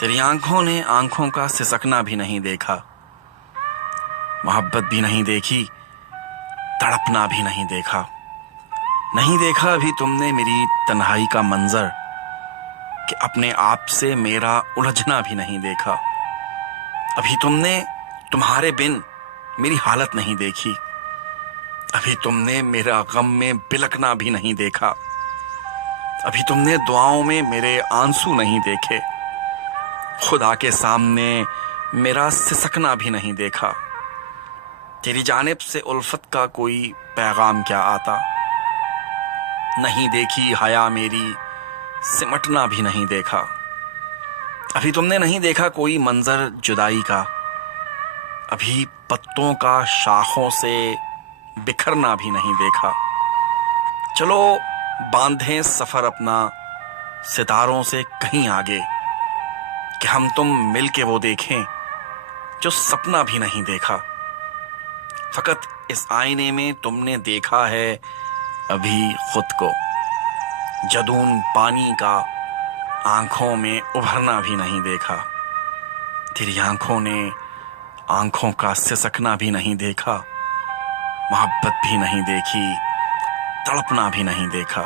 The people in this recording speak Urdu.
تیری آنکھوں نے آنکھوں کا سسکنا بھی نہیں دیکھا، محبت بھی نہیں دیکھی، تڑپنا بھی نہیں دیکھا۔ نہیں دیکھا ابھی تم نے میری تنہائی کا منظر، کہ اپنے آپ سے میرا الجھنا بھی نہیں دیکھا۔ ابھی تم نے تمہارے بن میری حالت نہیں دیکھی، ابھی تم نے میرا غم میں بلکنا بھی نہیں دیکھا، ابھی تم نے دعاؤں میں میرے آنسو نہیں دیکھے، خدا کے سامنے میرا سسکنا بھی نہیں دیکھا۔ تیری جانب سے الفت کا کوئی پیغام کیا آتا، نہیں دیکھی حیا میری سمٹنا بھی نہیں دیکھا۔ ابھی تم نے نہیں دیکھا کوئی منظر جدائی کا، ابھی پتوں کا شاخوں سے بکھرنا بھی نہیں دیکھا۔ چلو باندھیں سفر اپنا ستاروں سے کہیں آگے، کہ ہم تم مل کے وہ دیکھیں جو سپنا بھی نہیں دیکھا۔ فقط اس آئینے میں تم نے دیکھا ہے ابھی خود کو، جدون پانی کا آنکھوں میں ابھرنا بھی نہیں دیکھا۔ تیری آنکھوں نے آنکھوں کا سسکنا بھی نہیں دیکھا، محبت بھی نہیں دیکھی، تڑپنا بھی نہیں دیکھا۔